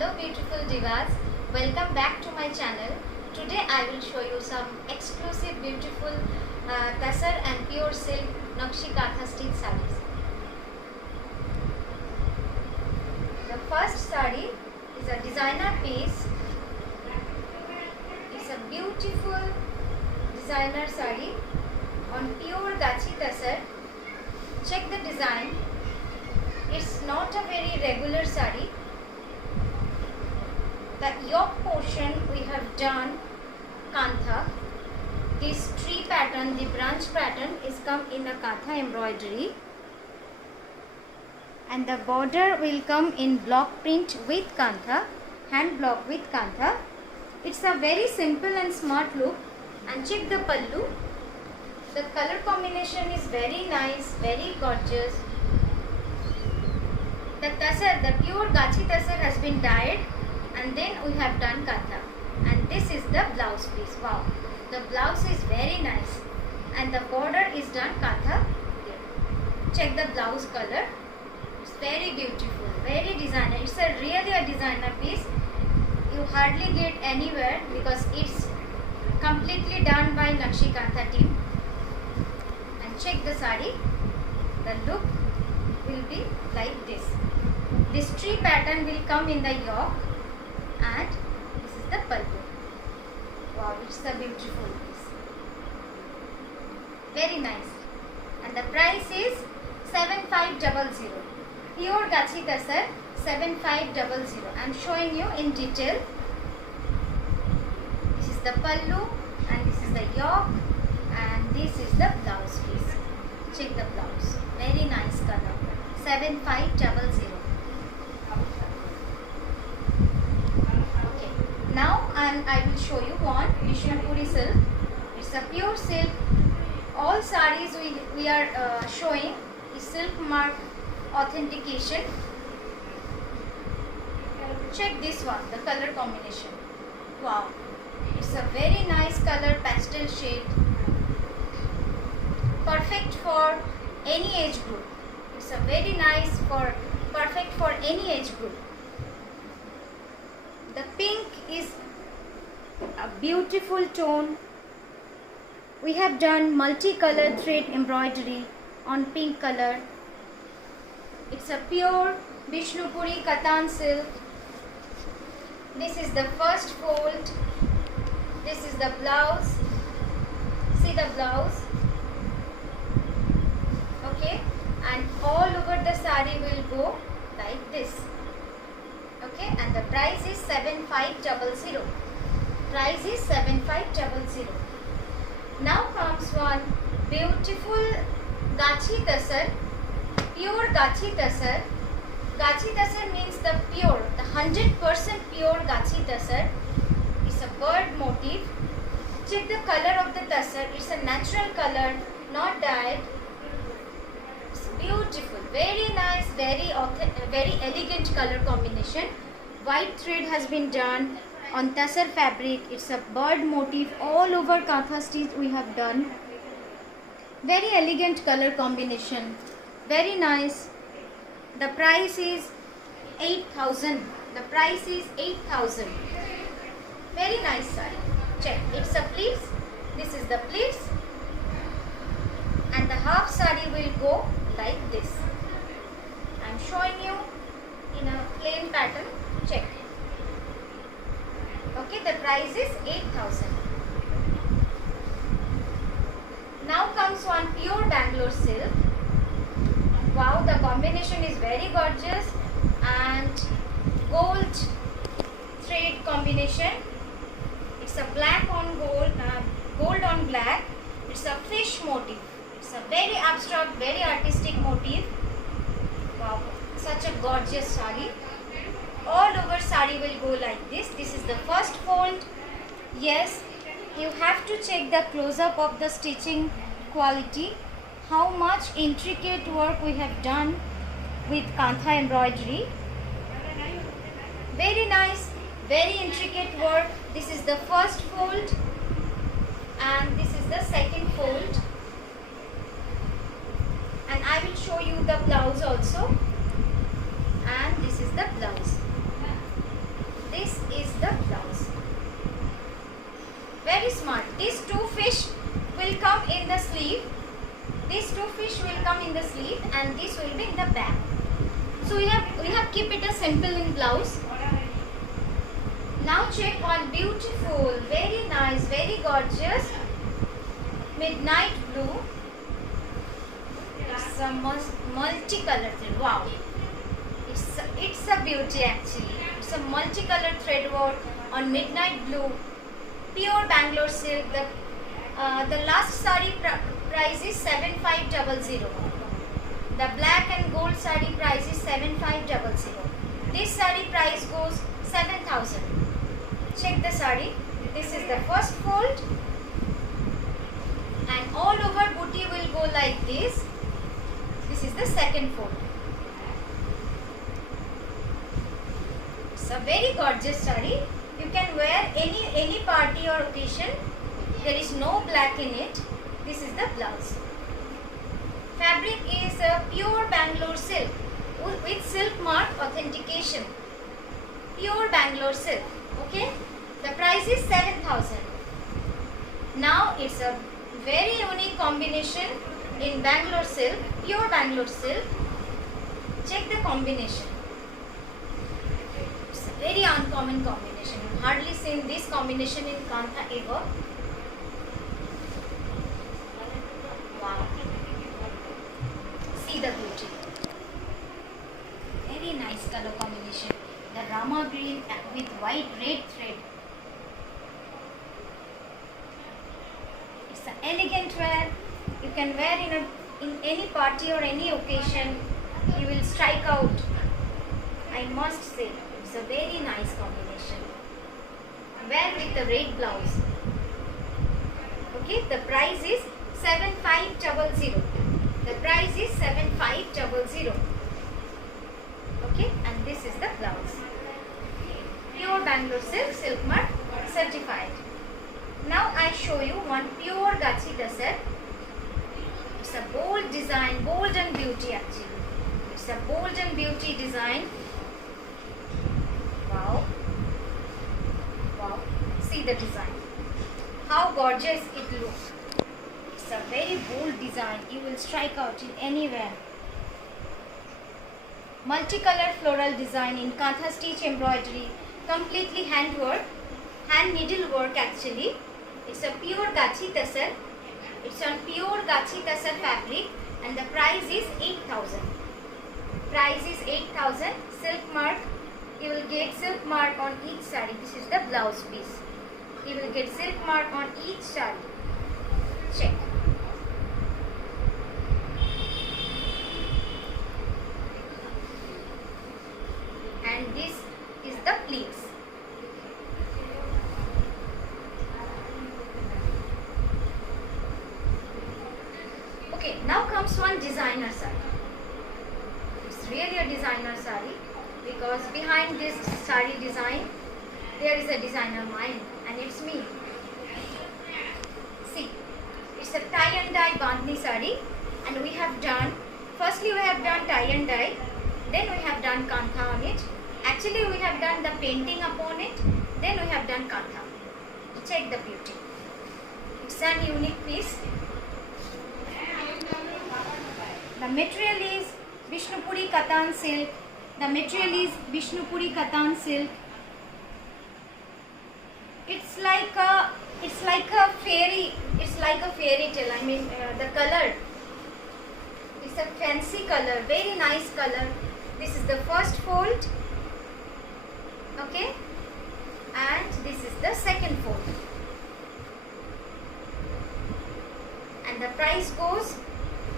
Hello beautiful divas, welcome back to my channel. Today I will show you some exclusive beautiful tassar and pure silk Nakshi Kantha stitch sarees. The first saree is a designer piece. It's a beautiful designer saree on pure Gachi tassar. Check the design. It's not a very regular saree. The yoke portion we have done Kantha. This tree pattern, the branch pattern is come in a Kantha embroidery. And the border will come in block print with Kantha, hand block with Kantha. It's a very simple and smart look. And check the pallu. The color combination is very nice, very gorgeous. The tassar, the pure Gachi tassar has been dyed and then we have done Kantha. And this is the blouse piece. Wow, the blouse is very nice and the border is done Kantha. Check the blouse color. It's very beautiful, very designer. It's really a designer piece. You hardly get anywhere because it's completely done by Nakshi Kantha team. And check the saree. The look will be like this. This tree pattern will come in the yoke and this is the pallu. Wow, it's a beautiful piece. Very nice. And the price is 7500. Pure Gachi tassar 7500. I am showing you in detail. This is the pallu and this is the yoke and this is the blouse piece. Check the blouse. Very nice color. 7500. Now I will show you one Vishnupuri silk. It's a pure silk. All sarees we are showing is silk mark authentication. Check this one, the color combination. Wow, it's a very nice color, pastel shade. Perfect for any age group. It's a very nice perfect for any age group. The pink is a beautiful tone. We have done multicolored thread embroidery on pink color. It's a pure Vishnupuri Katan silk. This is the first fold. This is the blouse. See the blouse. Okay, and all over the saree will go like this. Okay, and the price is 7500. Price is 7500. Now comes one beautiful Gachi tassar, pure Gachi tassar. Gachi tassar means the pure, the 100% pure Gachi tassar. It's a bird motif. Check the color of the tassar. It's a natural color, not dyed. It's beautiful, very nice, very elegant color combination. White thread has been done on tassar fabric. It's a bird motif. All over Kantha stitch we have done. Very elegant color combination. Very nice. The price is 8000. The price is 8000. Very nice saree. Check. It's a fleece. This is the fleece. And the half saree will go like this. I am showing you in a plain pattern. Check. Okay, the price is 8000. Now comes one pure Bangalore silk. Wow, the combination is very gorgeous and gold thread combination. It's a black on gold, gold on black. It's a fish motif. It's a very abstract, very artistic motif. Wow, such a gorgeous saree. All over saree will go like this. This is the first fold. Yes, you have to check the close-up of the stitching quality. How much intricate work we have done with Kantha embroidery. Very nice, very intricate work. This is the first fold and this is the second fold. And I will show you the blouse also. And this is the blouse. this is the blouse. Very smart. These two fish will come in the sleeve. These two fish will come in the sleeve, and this will be in the back. So we have keep it a simple in blouse. Now check on beautiful, very nice, very gorgeous midnight blue. It's a multicolored thread. Wow, it's a beauty actually. It's a multicolored thread work on midnight blue, pure Bangalore silk. The last sari price is 7500. The black and gold sari price is 7500. This sari price goes 7000. Check the sari. This is the first fold, and all over booty will go like this. This is the second fold. It's a very gorgeous sari. You can wear any party or occasion. There is no black in it. This is the blouse. Fabric is pure Bangalore silk with silk mark authentication. Pure Bangalore silk. Okay. The price is 7000. Now it's a very unique combination in Bangalore silk, pure Bangalore silk. Check the combination. It's a very uncommon combination. You've hardly seen this combination in Kantha ever. Wow. See the beauty. Very nice color combination. The Rama green with white red thread. It's an elegant wear. You can wear in any party or any occasion. You will strike out. I must say, it's a very nice combination. Wear with the red blouse. Okay, the price is 7500. The price is 7500. Okay, and this is the blouse. Pure Bangalore silk, silk mark certified. Now I show you one pure Gachi Tasar. It's a bold design, bold and beauty actually. It's a bold and beauty design. Wow. Wow. See the design. How gorgeous it looks. It's a very bold design. You will strike out in anywhere. Multicolored floral design in Kantha stitch embroidery. Completely handwork. Hand needle work actually. It's a pure Gachi Tasar. It's on pure Gachi Tasar fabric, and the price is 8000. Price is 8000. Silk mark. You will get silk mark on each sari. This is the blouse piece. You will get silk mark on each sari. Check. And this is the pleats. Okay, now comes one designer sari. It's really a designer sari because behind this sari design there is a designer mind, and it's me. See, it's a tie and dye bandhni sari, and we have done, firstly we have done tie and dye, then we have done Kantha on it. Actually we have done the painting upon it, then we have done Kantha. Check the beauty. It's an unique piece. The material is Vishnupuri Katan silk. The material is Vishnupuri Katan silk. It's like a fairy. It's like a fairy tale. I mean, the color. It's a fancy color, very nice color. This is the first fold. Okay, and this is the second fold. And the price goes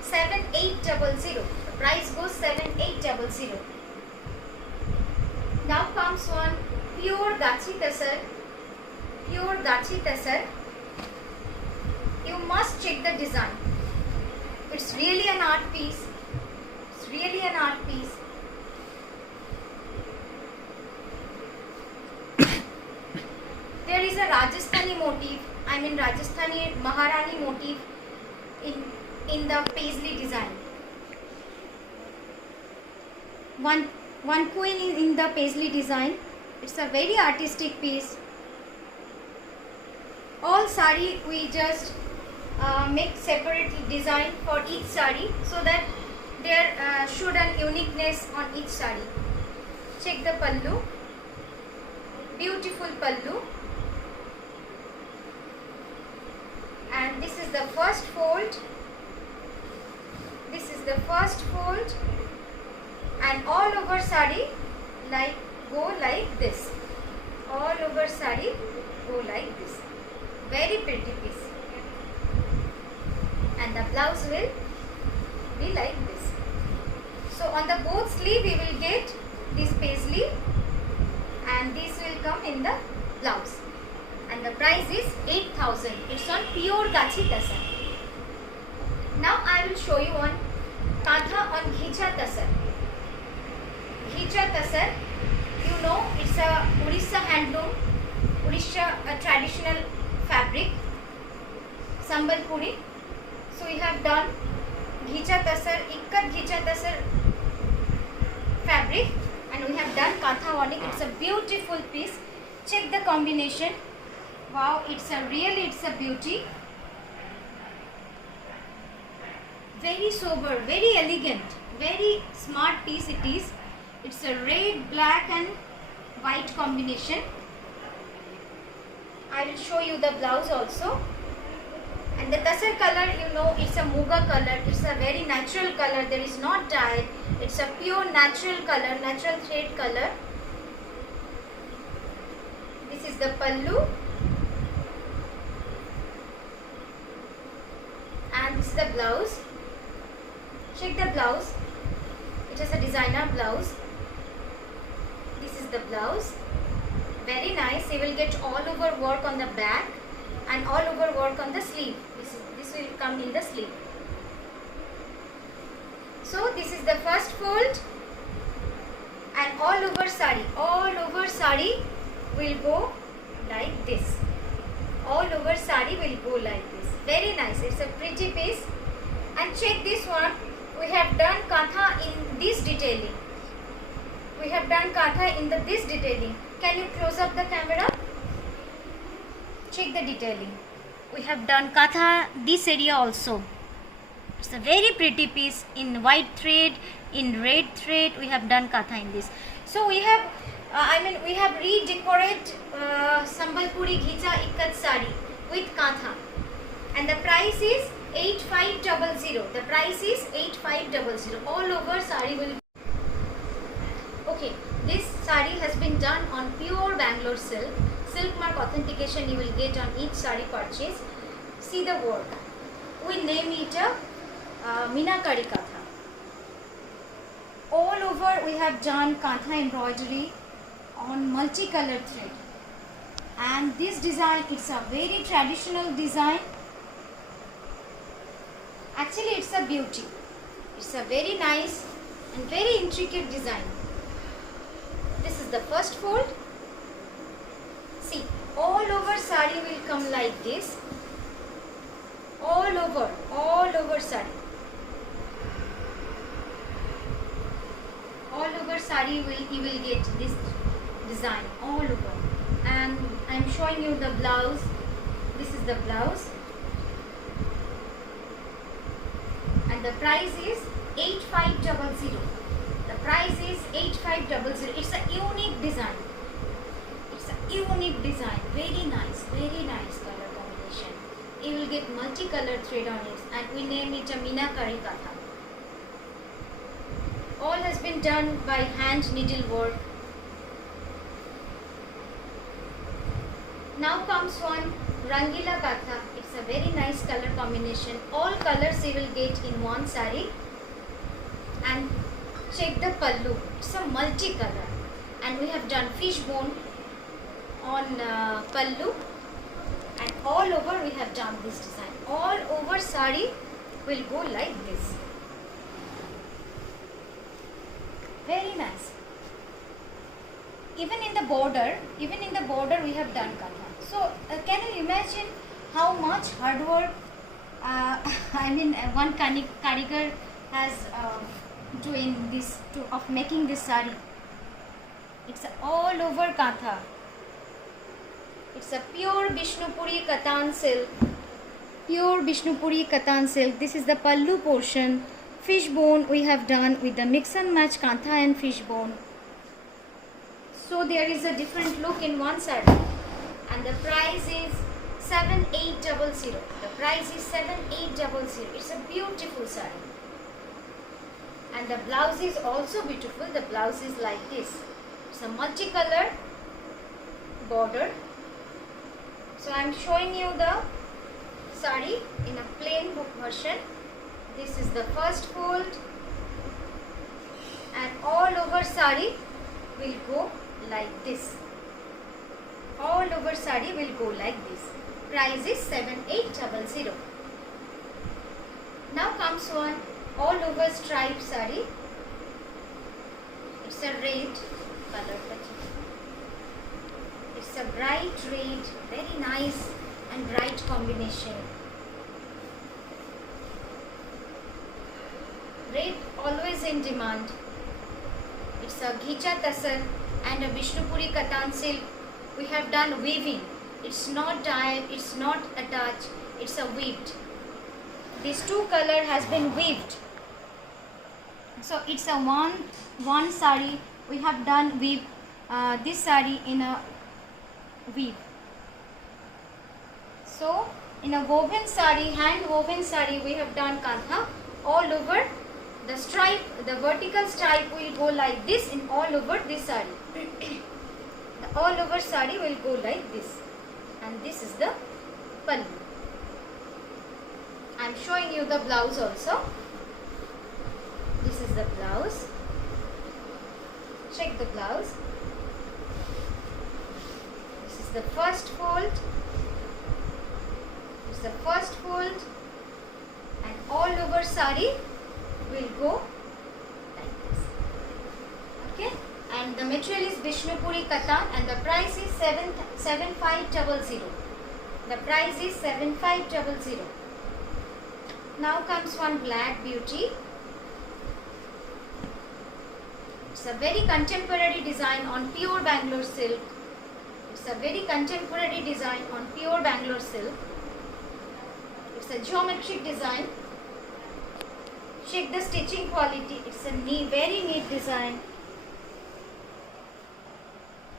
7800. The price goes 7800. Now comes one pure Gachi Tasar. Pure Gachi Tasar. You must check the design. It's really an art piece. It's really an art piece. There is a Rajasthani motif. I mean Rajasthani Maharani motif in the paisley design. One queen is in the paisley design. It's a very artistic piece. All sari we just make separate design for each sari so that there should an uniqueness on each sari. Check the pallu. Beautiful pallu. And this is the first fold. This is the first fold. And all over sari go like this. All over sari go like this. Very pretty piece. And the blouse will be like this. So on the both sleeve we will get this paisley and this will come in the blouse. And the price is 8,000. It's on pure Gachi Tasar. Now I will show you on Kantha on Ghicha Tasar. Ghicha Tasar, you know, it's a Orissa handloom, Orissa a traditional fabric, Sambalpuri. So we have done Ghicha Tasar, Ikkat Ghicha Tasar fabric, and we have done Kantha on it. It's a beautiful piece. Check the combination. Wow, it's a beauty. Very sober, very elegant, very smart piece it is. It's a red, black and white combination. I will show you the blouse also. And the Tasar color, you know, it's a Muga color. It's a very natural color. There is not dyed. It's a pure natural color, natural thread color. This is the pallu. And this is the blouse. Check the blouse. It is a designer blouse. This is the blouse. Very nice. You will get all over work on the back and all over work on the sleeve. This will come in the sleeve. So this is the first fold, and all over sari will go like this. All over sari will go like this. Very nice. It's a pretty piece. And check this one. We have done Kantha in this detailing. We have done Kantha in this detailing. Can you close up the camera? Check the detailing. We have done Kantha this area also. It's a very pretty piece in white thread, in red thread. We have done Kantha in this. So we have, we have redecorated Sambalpuri Ghicha Ikkat sari with Kantha. And the price is 8500. The price is 8500. All over sari will. Okay, this sari has been done on pure Bangalore silk. Silk mark authentication you will get on each sari purchase. See the work. We name it a Meenakari Kantha. All over we have done Kantha embroidery on multicolored thread. And this design, it's a very traditional design. Actually, it's a beauty. It's a very nice and very intricate design. This is the first fold. See, all over sari will come like this. All over sari. All over sari you will get this design all over. And I am showing you the blouse. This is the blouse. And the price is 8500. The price is 8500. It's a unique design. It's a unique design. Very nice color combination. You will get multicolored thread on it, and we name it a Meenakari Kantha. All has been done by hand needle work. Now comes one Rangila Kantha. It's a very nice color combination. All colors you will get in one sari. And check the pallu. It's a multicolor. And we have done fishbone on pallu. And all over we have done this design. All over sari will go like this. Very nice. Even in the border we have done Kantha. So can you imagine how much hard work one karigar has doing this of making this sari. It's all over kantha. It's a pure Vishnupuri Katan silk. Pure Vishnupuri Katan silk. This is the pallu portion. Fishbone we have done with the mix and match kantha and fishbone. So there is a different look in one side. And the price is 7800. The price is 7800. It's a beautiful saree. And the blouse is also beautiful. The blouse is like this. It's a multicolored border. So I am showing you the saree in a plain book version. This is the first fold, and all over saree will go like this. All over saree will go like this. Price is 7800. Now comes one all over striped saree. It's a red color. It's a bright red, very nice and bright combination. Red always in demand. It's a ghicha tasar and a Vishnupuri Katan silk. We have done weaving. It's not dyed, it's not attached, it's a weaved. These two color has been weaved. So it's a one saree. We have done weave this saree in a weave. So in a woven saree, hand woven saree, we have done kantha all over. The stripe, the vertical stripe will go like this in all over this saree. The all over saree will go like this, and this is the pallu. I am showing you the blouse also. This is the blouse. Check the blouse. This is the first fold. This is the first fold, and all over saree will go like this. Okay, and the material is Vishnupuri Katan, and the price is 7500. The price is 7500. Now comes one black beauty. It's a very contemporary design on pure Bangalore silk. It's a very contemporary design on pure Bangalore silk. It's a geometric design. Check the stitching quality. It's a very neat design.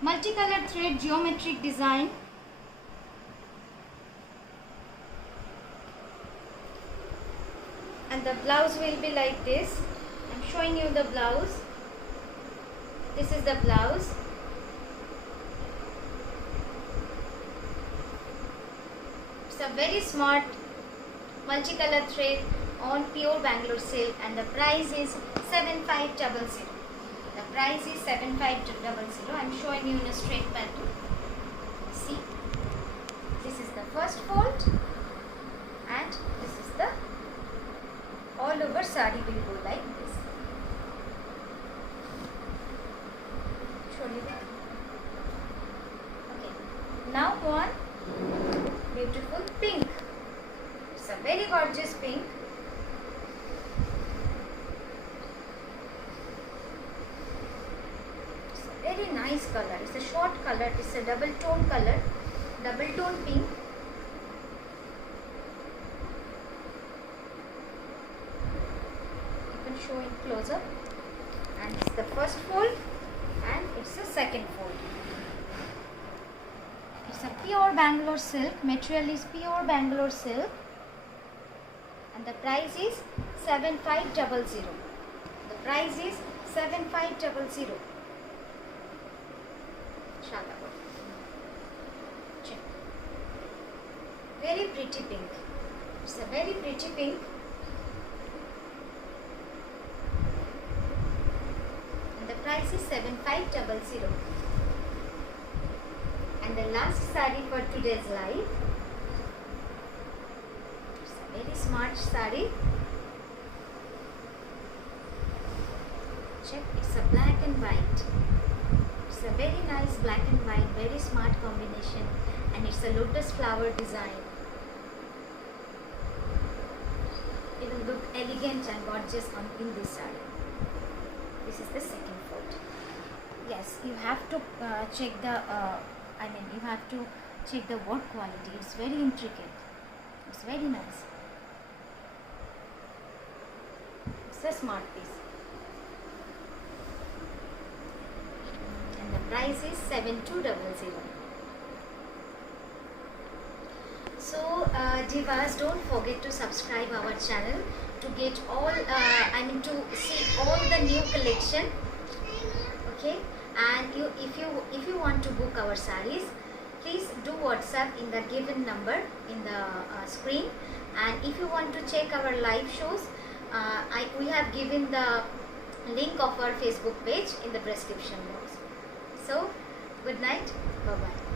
Multicolored thread geometric design. And the blouse will be like this. I'm showing you the blouse. This is the blouse. It's a very smart multicolored thread on pure Bangalore silk, and the price is 7500. The price is 7500. I am showing you in a straight pattern. See, this is the first fold, and this is the all over saree will go like this. Show you that. Okay. Now one beautiful pink. It's a very gorgeous pink. It's a very nice color. It's a short color. It's a double tone color. Double tone pink. Show it close up, and it's the first fold and it's the second fold. It's a pure Bangalore silk. Material is pure Bangalore silk, and the price is 7500. The price is 7500. Check. Very pretty pink. It's a very pretty pink. The price is 7500. And the last saree for today's live. It's a very smart saree. Check, it's a black and white. It's a very nice black and white, very smart combination, and it's a lotus flower design. It will look elegant and gorgeous in this saree. This is the second fold. yes, you have to check the you have to check the work quality. It's very intricate. It's very nice. It's a smart piece. And the price is 7200. So divas, don't forget to subscribe our channel to get all to see all the new collection. Okay, and if you want to book our sarees, please do WhatsApp in the given number in the screen. And if you want to check our live shows, we have given the link of our Facebook page in the description box. So good night, bye bye.